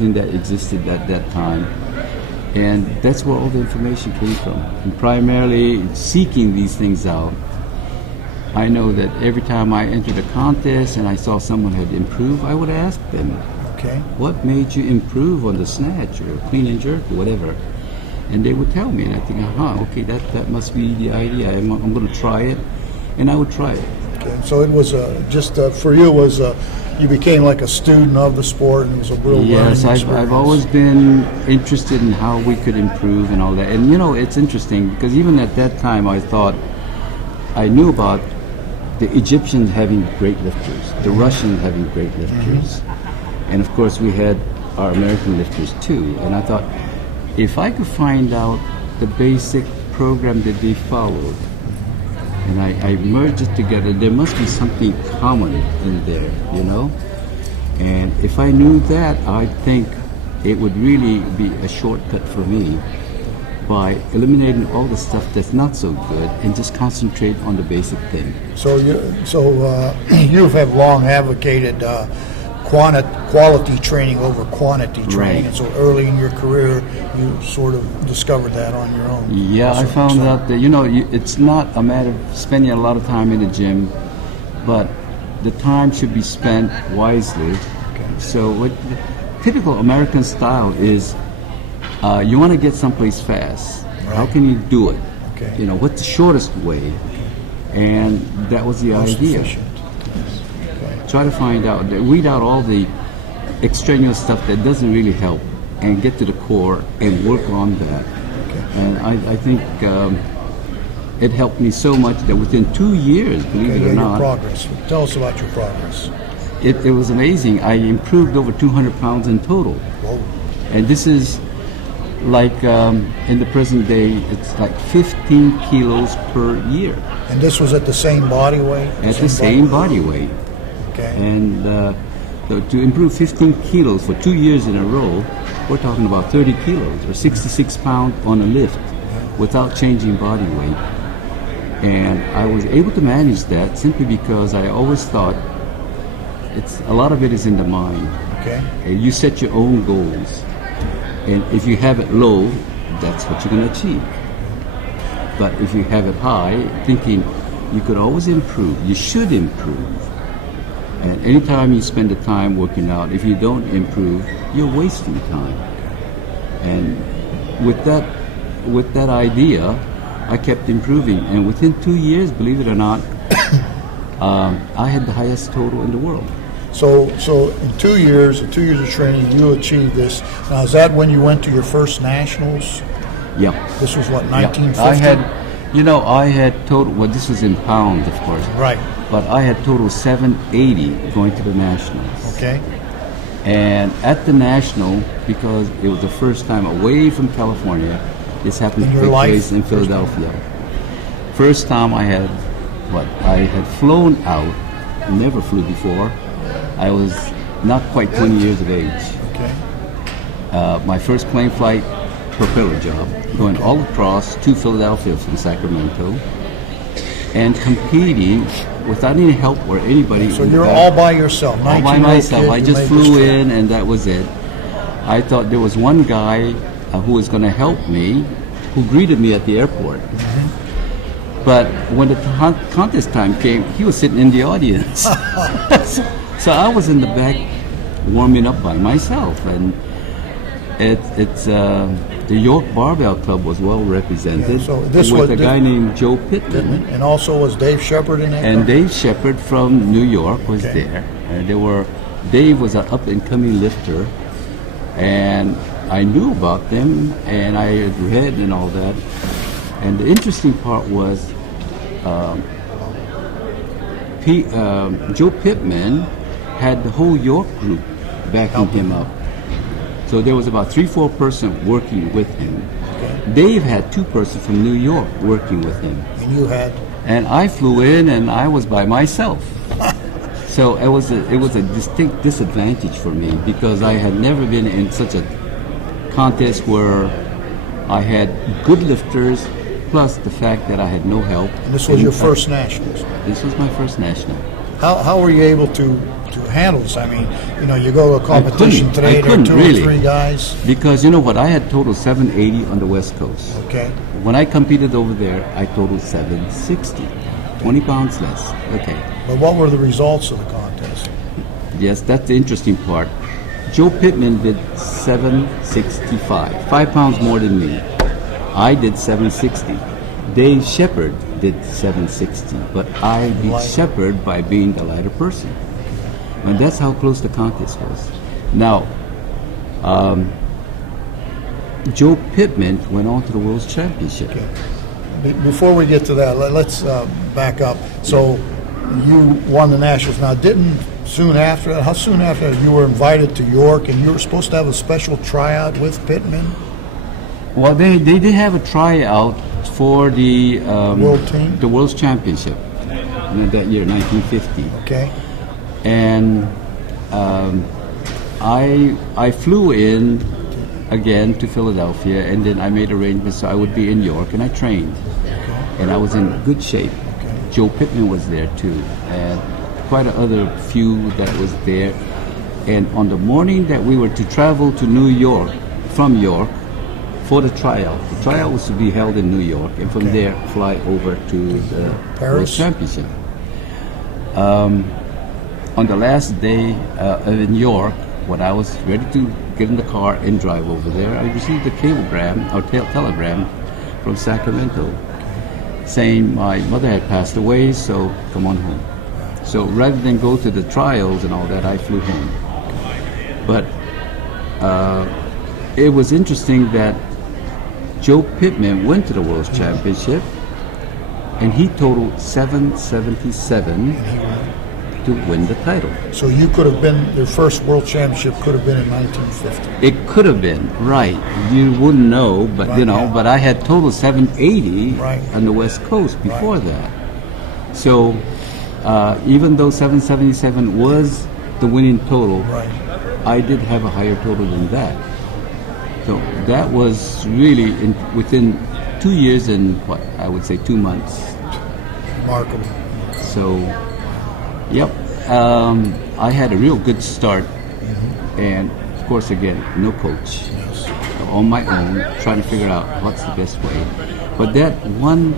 magazine that existed at that time. And that's where all the information came from. And primarily seeking these things out, I know that every time I entered a contest and I saw someone had improved, I would ask them, Okay. what made you improve on the snatch or clean and jerk or whatever? And they would tell me, and I think, okay, that must be the idea. I'm going to try it, and I would try it. Okay. So it was for you, was you became like a student of the sport, and it was a real Yes, learning experience. I've always been interested in how we could improve and all that. And, it's interesting, because even at that time I thought I knew about the Egyptians having great lifters, the Russians having great lifters. And, of course, we had our American lifters, too. And I thought, if I could find out the basic program that they followed, and I merged it together, there must be something common in there, And if I knew that, I think it would really be a shortcut for me by eliminating all the stuff that's not so good and just concentrate on the basic thing. So you have long advocated quality training over quantity training, Right. and so early in your career, you sort of discovered that on your own. Yeah, I found out that, it's not a matter of spending a lot of time in the gym, but the time should be spent wisely. Okay. So what the typical American style is, you want to get someplace fast. Right. How can you do it? Okay. What's the shortest way? And that was the Most idea. efficient. Okay. Try to find out, weed out all the extraneous stuff that doesn't really help, and get to the core and work on that. Okay. And I think it helped me so much that within 2 years, believe it or Your not, progress. Tell us about your progress. it was amazing. I improved over 200 pounds in total. Whoa. And this is like in the present day, it's like 15 kilos per year And this was at the same body weight? at the same body weight. Okay. And so to improve 15 kilos for 2 years in a row, we're talking about 30 kilos or 66 pounds on a lift without changing body weight. And I was able to manage that simply because I always thought a lot of it is in the mind. Okay. And you set your own goals. And if you have it low, that's what you're going to achieve. But if you have it high, thinking you could always improve, you should improve. And anytime you spend the time working out, if you don't improve, you're wasting time. And with that idea, I kept improving. And within 2 years, believe it or not, I had the highest total in the world. So in 2 years, of training, you achieved this. Now, is that when you went to your first nationals? Yeah. This was what, Yeah. 1950? I had total, well, this was in pounds, of course. Right. But I had total 780 going to the nationals. Okay. And at the national, because it was the first time away from California, this happened In to your take life? place in Philadelphia. First time I had flown out, never flew before. I was not quite 20 years of age. Okay. My first plane flight, propeller job, going all across to Philadelphia from Sacramento, and competing without any help or anybody. So in the you're back. all by yourself. All by 19-year-old myself. kid, I you just made flew this in, and that was it. I thought there was one guy who was going to help me, who greeted me at the airport. But when the contest time came, he was sitting in the audience. So I was in the back warming up by myself, and the York Barbell Club was well represented, Yeah, so this with was a guy named Joe Pittman. And also was Dave Shepard in that? And club? Dave Shepard from New York was Okay. there. And Dave was an up-and-coming lifter, and I knew about them, and I had read and all that. And the interesting part was Joe Pittman had the whole York group backing him up. So there was about 3-4 person working with him. Okay. Dave had 2 persons from New York working with him. And you had? And I flew in, and I was by myself. So it was a distinct disadvantage for me, because I had never been in such a contest where I had good lifters, plus the fact that I had no help. And this was your first nationals. This was my first national. How were you able to to handle this? I mean, you go to a competition today, I there are couldn't two really. or three guys. Because you know what, I had total 780 on the West Coast. Okay. When I competed over there, I totaled 760, 20 pounds less. Okay. But what were the results of the contest? Yes, that's the interesting part. Joe Pittman did 765, 5 pounds more than me. I did 760. Dave Shepard did 760, but I beat Shepard by being the lighter person. And that's how close the contest was. Now, Joe Pittman went on to the World Championship. Okay. Before we get to that, let's back up. So you won the Nationals. Now, how soon after that you were invited to York and you were supposed to have a special tryout with Pittman? Well, they did have a tryout for the World team? the World Championship that year, 1950. Okay. And I flew in again to Philadelphia, and then I made arrangements so I would be in York, and I trained, and I was in good shape. Joe Pittman was there too, and quite a other few that was there. And on the morning that we were to travel to New York, from York, for the tryout was to be held in New York, and from there fly over to the World Championship. On the last day in York, when I was ready to get in the car and drive over there, I received a telegram from Sacramento saying my mother had passed away, so come on home. So rather than go to the trials and all that, I flew home. But it was interesting that Joe Pittman went to the World Championship, and he totaled 777 to win the title. So you could have been, their first World Championship could have been in 1950. It could have been, right. You wouldn't know, but but I had total 780 on the West Coast before that. So even though 777 was the winning total, I did have a higher total than that. So that was really within 2 years and what I would say 2 months. Remarkable. So, yep, I had a real good start, and of course, again, no coach, on my own, trying to figure out what's the best way. But that one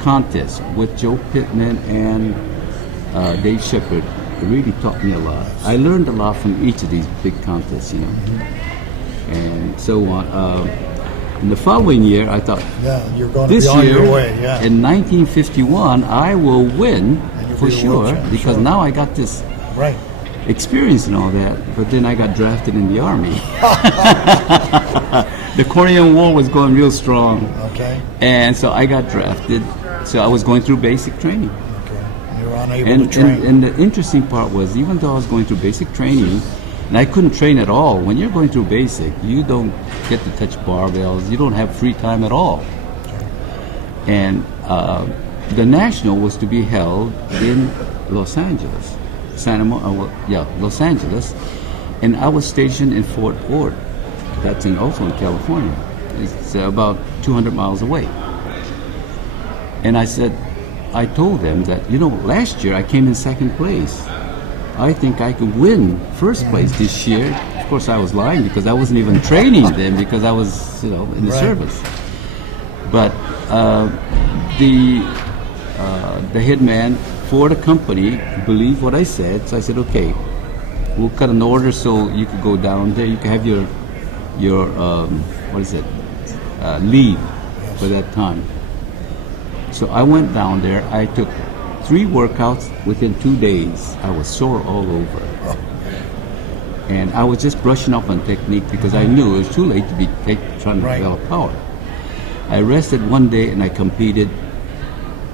contest with Joe Pittman and Dave Shepard really taught me a lot. I learned a lot from each of these big contests, and so on. In the following year, I thought, you're going this to be on year, your way. in 1951, I will win for sure, because now I got this experience and all that. But then I got drafted in the Army. The Korean War was going real strong. Okay. And so I got drafted. So I was going through basic training. Okay. You were unable to train. And the interesting part was, even though I was going through basic training, and I couldn't train at all. When you're going through basic, you don't get to touch barbells. You don't have free time at all. And the national was to be held in Los Angeles, Los Angeles, and I was stationed in Fort Ord. That's also in California. It's about 200 miles away. And I told them that, last year I came in second place. I think I could win first place this year. Of course, I was lying because I wasn't even training then, because I was, in the service. But the head man for the company believed what I said, so I said, okay, we'll cut an order so you could go down there. You can have your leave for that time. So I went down there. I took 3 workouts within 2 days. I was sore all over. And I was just brushing up on technique because I knew it was too late to be trying to develop power. I rested 1 day and I competed.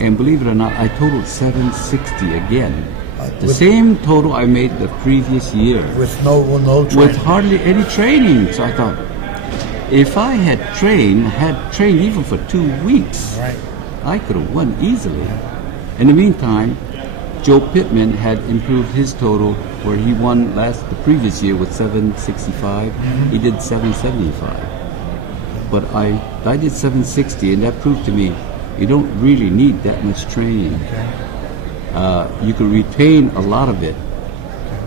And believe it or not, I totaled 760 again. The same total I made the previous year. With no training. With hardly any training. So I thought, if I had trained even for 2 weeks, I could have won easily. In the meantime, Joe Pittman had improved his total, where he won the previous year with 765. He did 775. But I did 760, and that proved to me you don't really need that much training. You can retain a lot of it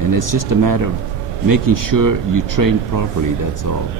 and it's just a matter of making sure you train properly. That's all.